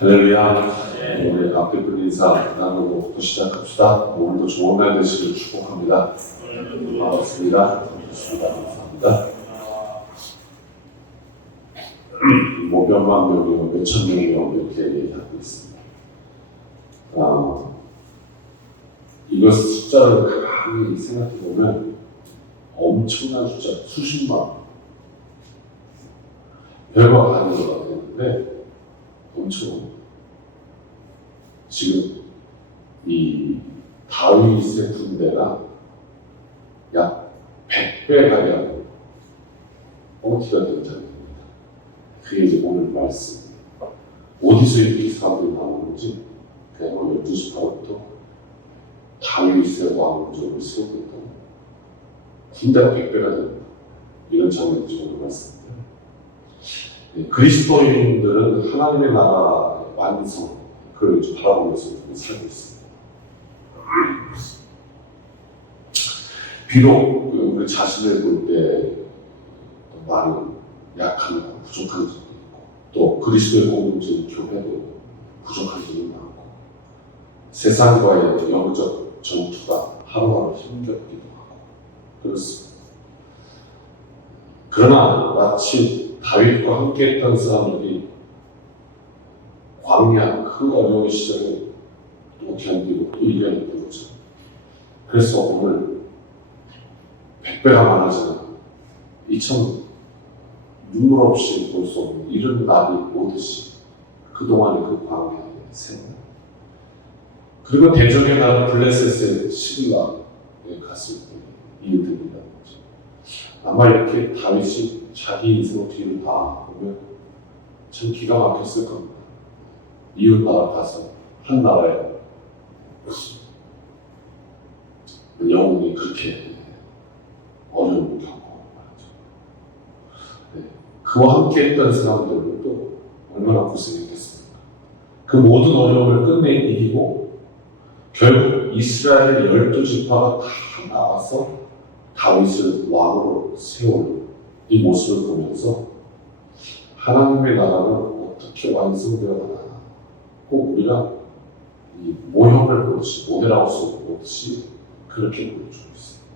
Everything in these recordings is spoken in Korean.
할렐루야. 우리 앞에 분 인사 나누고 시작합시다. 오늘도 좋은 날 되시길 축복합니다. 반갑습니다. 좋습니다. 감사합니다. 뭐 몇만 명이요, 몇천 명이요 이렇게 얘기하고 있습니다. 이것 숫자를 가만히 생각해 보면 엄청난 숫자, 수십만, 별거 아닌 것 같았는데 엄청 지금 이 다윗의 군대가 약 100배 가량 뻥튀가 된 장면입니다. 그게 이제 오늘 말씀. 어디서 이렇게 사람들이 나오는지 그냥 12시 반부터 다윗의 왕족을 세우겠다. 군대가 100배가 됩니다. 이런 장면이 오늘 말씀입니다. 그리스도인들은 하나님의 나라 완성, 그걸 바라보면서 살고 있습니다. 비록 우리 자신을 볼 때 많은 약함과 부족한 점이 있고, 또 그리스도의 공동체의 교회도 부족한 점이 많고, 세상과의 영적 전투가 하루하루 힘겹기도 하고 그렇습니다. 그러나 마치 다윗과 함께 했던 사람들이 광야 그 어려운 시절에 또 견디고 또 이겨냈던 거죠. 그래서 오늘 100배가 많아지는 이처럼 눈물 없이 볼 수 없는 이런 날이 오듯이 그동안의 그 광야의 생활, 그리고 대적의 나라 블레셋의 시글락에 갔을 때 이웃들이라는 거죠. 아마 이렇게 다윗이 자기 인생 뒤를 다 보면 참 기가 막혔을 겁니다. 이웃 나라 가서 한 나라에 영웅이 그렇게 어려움을 겪고 말이죠. 그와 함께 했던 사람들은 또 얼마나 고생했겠습니까? 그 모든 어려움을 끝내 이기고 결국 이스라엘 12지파가 다 나와서 다윗을 왕으로 세우는 이 모습을 보면서 하나님의 나라는 어떻게 완성되어 가나, 꼭 우리가 이 모형을 보듯이, 모델하우스 보듯이 그렇게 보여주고 있습니다.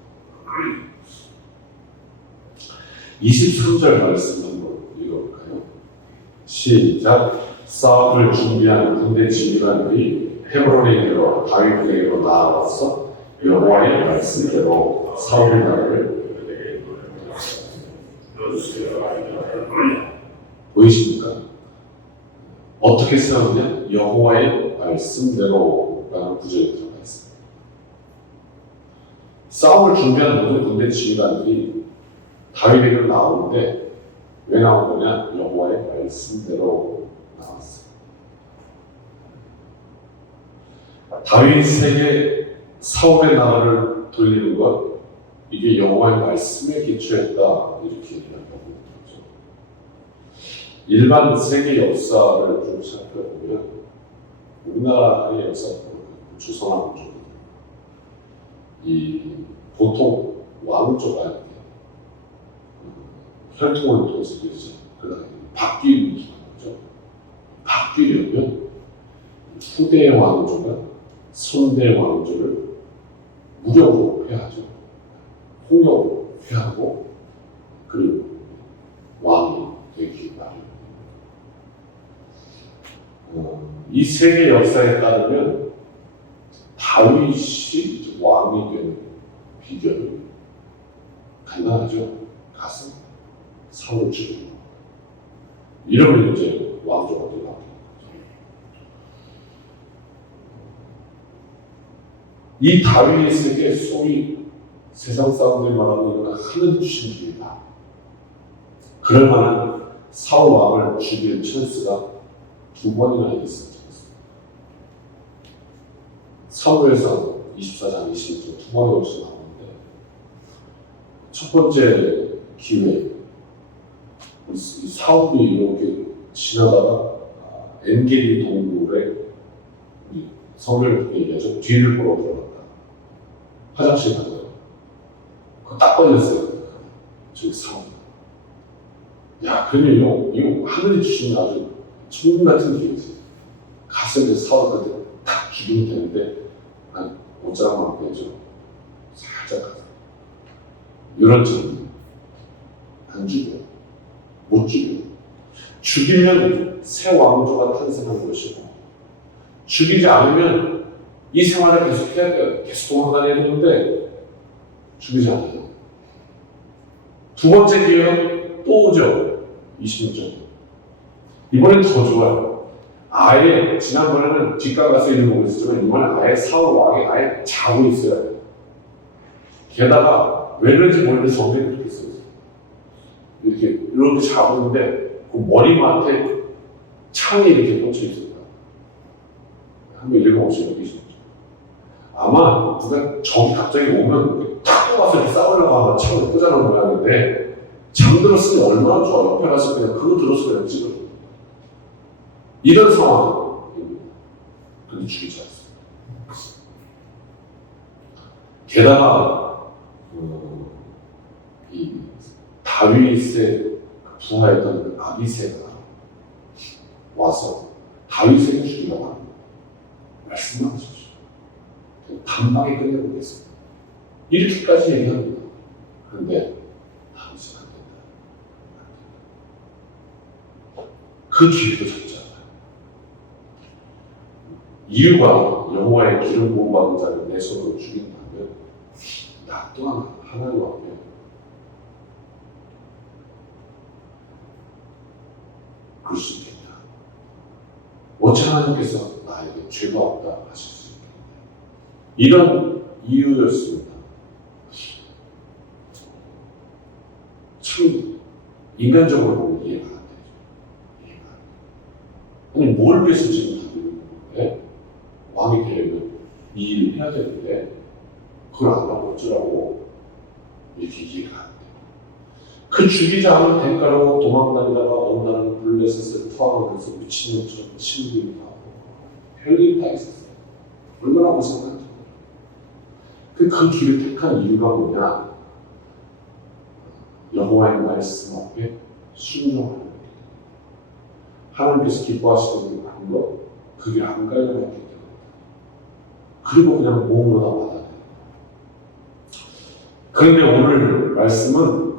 23절 말씀 한번 읽어볼까요? 시작. 싸움을 준비한 군대 지휘관들이 헤브론에 이르러 다윗에게로 나아와서 여호와의 말씀대로 사울의 나라를 보이십니까? 어떻게 싸우냐? 여호와의 말씀대로라는 구절이 들어가 있습니다. 싸움을 준비한 모든 군대 지휘관들이 다윗에게로 나오는데 왜 나온 거냐? 여호와의 말씀대로 나왔어요. 다윗에게 사울의 나라를 돌리는 것, 이게 여호와의 말씀에 기초했다, 이렇게 얘기하고 있죠. 일반 세계 역사를 좀 살펴보면 우리나라의 역사, 조선 왕조, 이 보통 왕조가 이렇게 혈통을 통해서 되지, 그다음에 바뀌는 거죠. 바뀌려면 후대 왕조가 선대 왕조를 무력으로 회하죠. 폭력으로 회하고 그리고 왕이 되기 마련입니다. 이 세계 역사에 따르면 다윗이 왕이 되는 비결은 간단하죠. 가서 사울을 죽이는 거. 이러면 이제 왕조가 되는 거죠. 이 다윗에게 소위 세상 사람들이 말하는 하늘 주신 길이다. 그럴 만한 사울 왕을 죽일 찬스가 2번이나 있었죠. 사무엘상 24장 20절 2번에 걸쳐 나오는데, 첫 번째 기회, 사울이 이렇게 지나다가 엔게디 동굴에 성경을 얘기하죠. 뒤를 보러 들어갔다. 화장실 갔다. 그거 딱 걸렸어요. 저기 사울. 야, 그러면 이거 하늘이 주시는 아주 천국 같은 기회지. 가서 이제 사올 때 딱 죽이면 되는데, 한 옷자락만 빼죠. 살짝 가서. 이런 점은 안 죽여요. 못 죽여요. 죽이면 새 왕조가 탄생하는 것이고, 죽이지 않으면 이 생활을 계속 해야 돼요. 계속 도망다녀야 되는데, 죽이지 않아요. 두 번째 기회는 또 오죠. 26절. 이번엔 더 좋아요. 아예, 지난번에는 뒷가 가서 일을 보고 있었지만, 이번엔 아예 사울 왕이 아예 자고 있어요. 게다가, 왜 그런지 모르는데 정리를 그렇게 했어요. 이렇게 자고 있는데, 그 머리맡에 창이 이렇게 꽂혀 있습니다. 한번 읽어보시면 여기 아마 누가 적이 갑자기 오면 탁 떠가서 이렇게 싸우려고 하면 창을 꽂아놓은 모양인데, 잠들었으니 얼마나 좋아. 옆에 가서 그냥 그거 들어서 그냥 찍어요. 이런 상황입니다. 근데 죽이지 않습니다. 게다가 이 다윗의 부하였던 그 아비새가 와서 다윗을 죽이려고 합니다. 말씀만 하십시오. 단방에 끝내보겠습니다. 이렇게까지 얘기합니다. 그런데 다윗이 안 된다. 그 기회도 잡지 않아요. 이유가 여호와의 기름 부음 받은 자를 내 손으로 죽인다면 나 또한 하나님 앞에 그럴 수 있겠냐. 어찌 하나님께서 나에게 죄가 없다 하실 수 있겠냐. 이런 이유였습니다. 참 인간적으로 보면 이해가 안 되죠. 아니 뭘 위해서 지금 다니는 왕이 되려면 이 일을 해야 되는데 그걸 안 하고 어쩌라고 이렇게 이해가 안 돼요. 그 죽이지 않은 대가로 도망다니다가 온다는 블레셋을 포함하면서 미친놈처럼 치우기도 하고 별일 다 있었어요. 얼마나 고생한지. 그 길을 택한 이유가 뭐냐? 여호와의 말씀 앞에 순종하는 것. 하나님께서 기뻐하시는 것, 그게 안 가려고 했기 때문에. 그리고 그냥 몸으로 다 받아들여요. 그런데 오늘 말씀은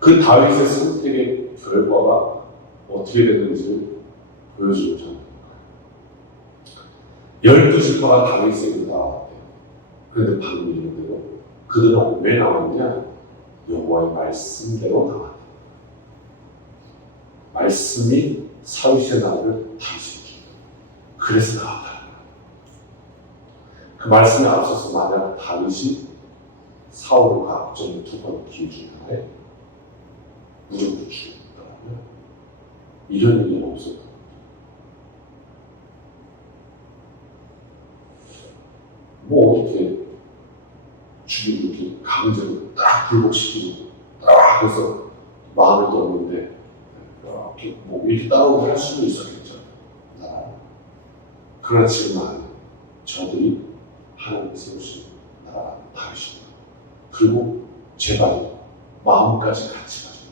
그 다윗의 선택의 결과가 어떻게 됐는지를 보여주고자 합니다. 12지파가 다윗에게 나왔대요. 그런데 방금 얘기한 대로 그들은 왜 나왔냐? 여호와의 말씀대로 나왔대요. 말씀이 사윗의 나라를 다스리기. 그래서 나왔다. 그 말씀에 앞서서 만약 다윗이 사울과 앞전에 두 번 기회 중에 하나에 무릎을 죽였다면 이런 일이 없었던 거죠. 뭐 어떻게 죽이고 이렇게 강제로 딱 굴복시키고 딱 해서 마음을 떠는데 이렇게 뭐 이렇게 따라오게 할 수도 있었겠죠. 그러나 지금 아니에요. 저들이 하나님께 세우신 나라가 다르십니다. 그리고 제발 마음까지 같이 가지고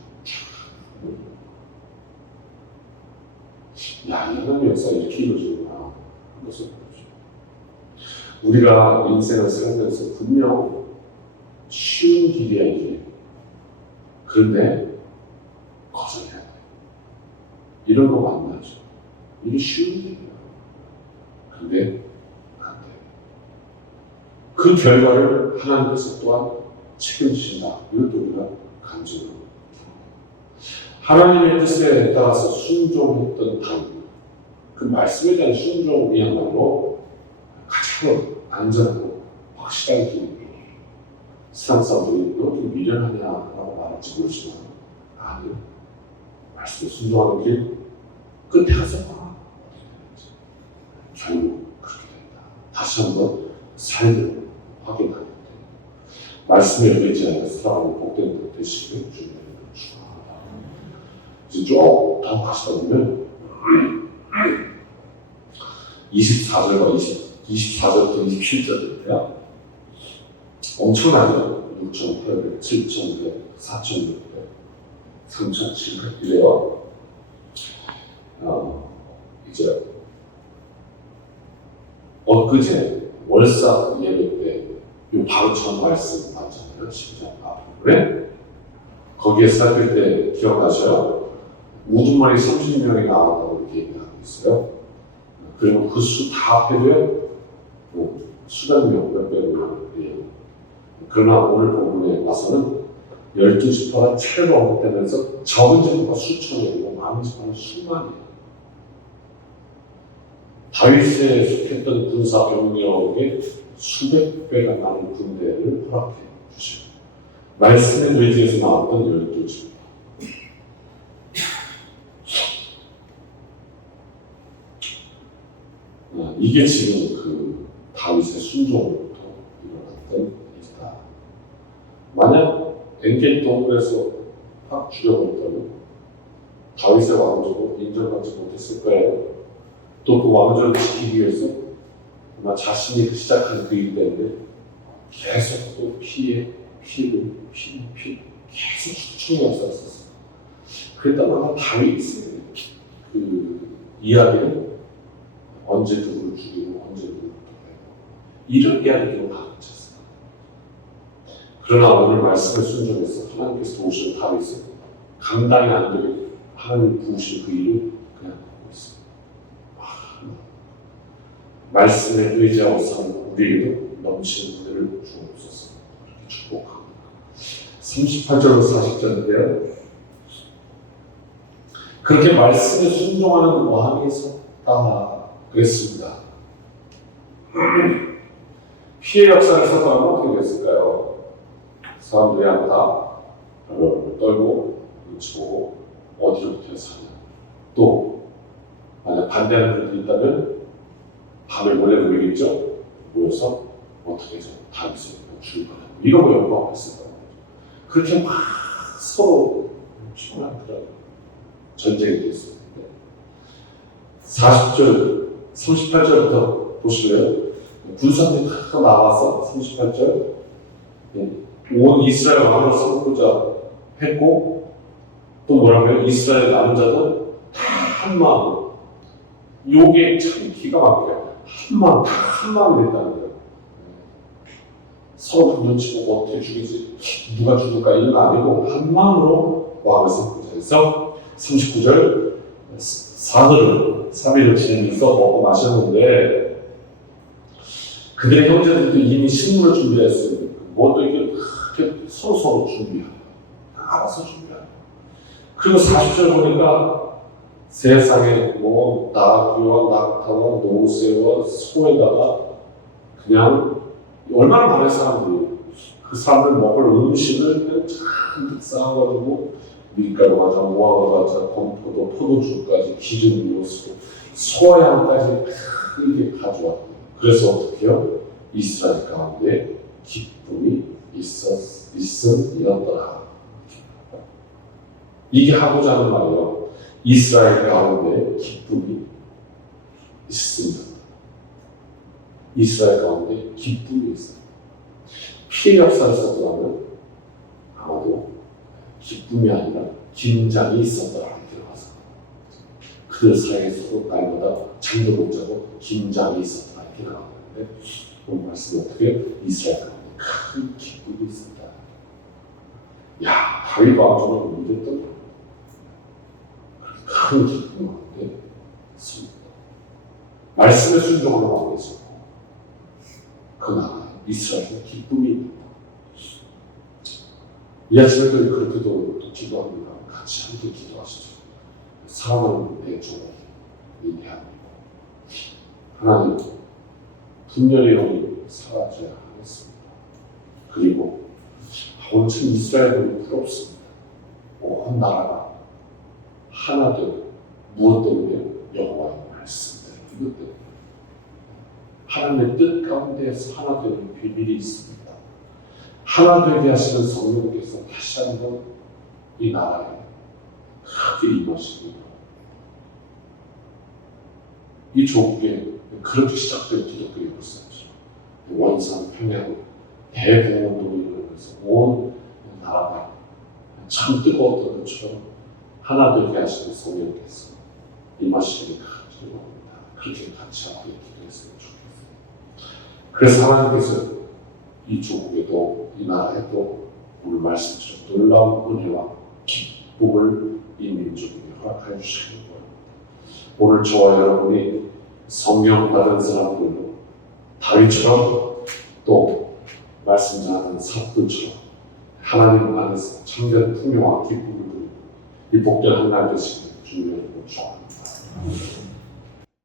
야, 이 하나님의 역사가 이렇게 이루어지구나. 그것을 보죠. 우리가 인생을 살면서 분명 쉬운 길이야 이게. 그런데 거절해야 돼. 이런 거 만나죠. 이게 쉬운 길이야. 근데 안 돼. 그 결과를 하나님께서 또한 책임지신다. 이것도 우리가 간증을 합니다. 하나님의 뜻에 따라서 순종했던 다윗. 그 말씀에 대한 순종이야말로 가장 안전하고 확실한 길입니다. 세상 사람들이 너 좀 미련하냐라고 말할지 모르지만 아니, 말씀에 순종하는 길 끝에 가서 봐. 결국 그렇게 된다. 다시 한번 삶을 확인하게 됩니다. 말씀에 의지하여 살아가는 복된 것 되시길 주님의 이름으로 축원합니다. 이제 좀 더 가시다 보면 24절과 24절부터 27절인데요. 엄청나죠? 6,800, 7,100, 4,600, 3,700 이래요. 이제 엊그제 월사 예배 때 요 바로 전 말씀 나왔잖아요. 10장 앞부분에. 거기에 살필 때 기억나셔요? 우두머리 30명이 나왔다고 이렇게 얘기하고 있어요. 그리고 그 수 다 합해도요, 수백 명, 몇백 명. 예. 그러나 오늘 본문에 와서는 12지파가 차례로 언급되면서 적은 지파가 수천이고 많은 지파는 수만이에요. 다윗에 속했던 군사 병력에 수백 배가 많은 군대를 허락해 주시고 말씀의 돼지에서 나왔던 12지파. 이게 지금 그 다윗의 순종으로부터 일어났던 일이다. 만약 엔게리 동굴에서 확 죽여버렸다면 다윗의 왕조로 인정받지 못했을 거예요. 또 그 왕조를 지키기 위해서 아마 자신이 시작한 그 일 때문에 계속 또 피를 계속 수충이 없었어요. 그랬다면 아마 다윗의 그 이야기를 언제 누구를 죽이고 언제 누구를 도와요. 이런 이야기로 다 붙였어요. 그러나 오늘 말씀을 순종해서 하나님께서 도우신 다윗은 감당이 안 되게 하나님 부으신 그 일을 그냥 하고 있습니다. 말씀에 의지하고 사는 우리에게도 넘치는 은혜를 주옵소서. 그렇게 축복합니다. 38절로 40절인데요. 그렇게 말씀에 순종하는 왕이 섰다 그랬습니다. 피해 역사를 살펴보면 어떻게 됐을까요? 사람들이 아무다 떨고 눈치보고 어디로부터 사냐. 또 만약 반대하는 분들이 있다면 밤에 몰래 모이겠죠. 모여서 어떻게 해서 다윗을 죽일 거냐. 이러고 연구하고 있어요. 그렇게 막 서로 피곤한 그런 전쟁이 됐어요. 40절, 38절부터 보실래요? 군사들이 다 나와서 38절 온 이스라엘 왕을 삼고자 했고 또 뭐라고요? 이스라엘 남자도 다 한 마음. 요게 참 기가 막혀요. 한 마음 됐다는 거예요. 서로 눈치 보고 어떻게 죽이지? 누가 죽을까? 이런 거 아니고 한 마음으로 왕을 삼고자 해서 39절 사흘을 3일을 지내면서 먹고 마셨는데 그들의 형제들도 이미 식물을 준비했으니 뭐또 이렇게 서로 준비하고 알아서 준비하고 그리고 40절 보니까 세상에 뭐 나귀와 낙타와 노새와 소에다가 그냥 얼마나 많은 사람들이 그 사람들 먹을 음식을 그냥 잔뜩 쌓아가지고 밀가루 과자, 무화과 과자, 건포도, 포도주까지 기름 요소, 소양까지 크게 가져왔고 그래서 어떻게요? 이스라엘 가운데 기쁨이 있었더라. 이게 하고자 하는 말이에요. 이스라엘 가운데 기쁨이 있습니다. 이스라엘 가운데 기쁨이 있습니다. 피해 역사를 써보면 아마도 기쁨이 아니라 긴장이 있었더라 이렇게 나와서 그들 사이에 서로 날마다 잠도 못 자고 긴장이 있었더라 이렇게 나오는데 그 말씀은 어떻게 이스라엘 가운데 큰 기쁨이 있었다. 야, 다윗 왕조는 문제였던 거예요. 큰 기쁨 가운데 있습니다. 말씀의 순종으로 하고 있었고 그 나라에 이스라엘에 기쁨이 있다. 이 아침에도 그렇게도 기도합니다. 같이 함께 기도하시죠. 사랑하는 내 주님, 위대합니다. 하나님, 분열의 영이 사라져야 하겠습니다. 그리고 오늘 참 이스라엘은 부럽습니다. 온 나라가 하나 되고 무엇 때문에 여호와의 말씀대로 이것 때문에 하나님의 뜻 가운데에서 하나 되는 비밀이 있습니다. 하나 되게 하시는 성령께서 다시 한번 이 나라에 크게 임하십니다. 이 조국에 그렇게 시작된 기독교의 역사죠. 원산, 평양, 대공원도 일어나면서 온 나라가 참 뜨거웠던 것처럼 하나 되게 하시는 성령께서 임하시기를 간절히 바랍니다. 그렇게 같이 함께 기도했으면 좋겠습니다. 그래서 하나님께서 이 조국에도 이 나라에도 오늘 말씀처럼 놀라운 은혜와 기쁨을 이 민족에게 허락해 주시는 거예요. 오늘 저와 여러분이 성령 받은 사람들로 다윗처럼 또 말씀 전하는 사도들처럼 하나님 안에서 참된 풍요와 기쁨을 누리는 이 복된 한 날 되시길 주님의 이름으로 축원합니다.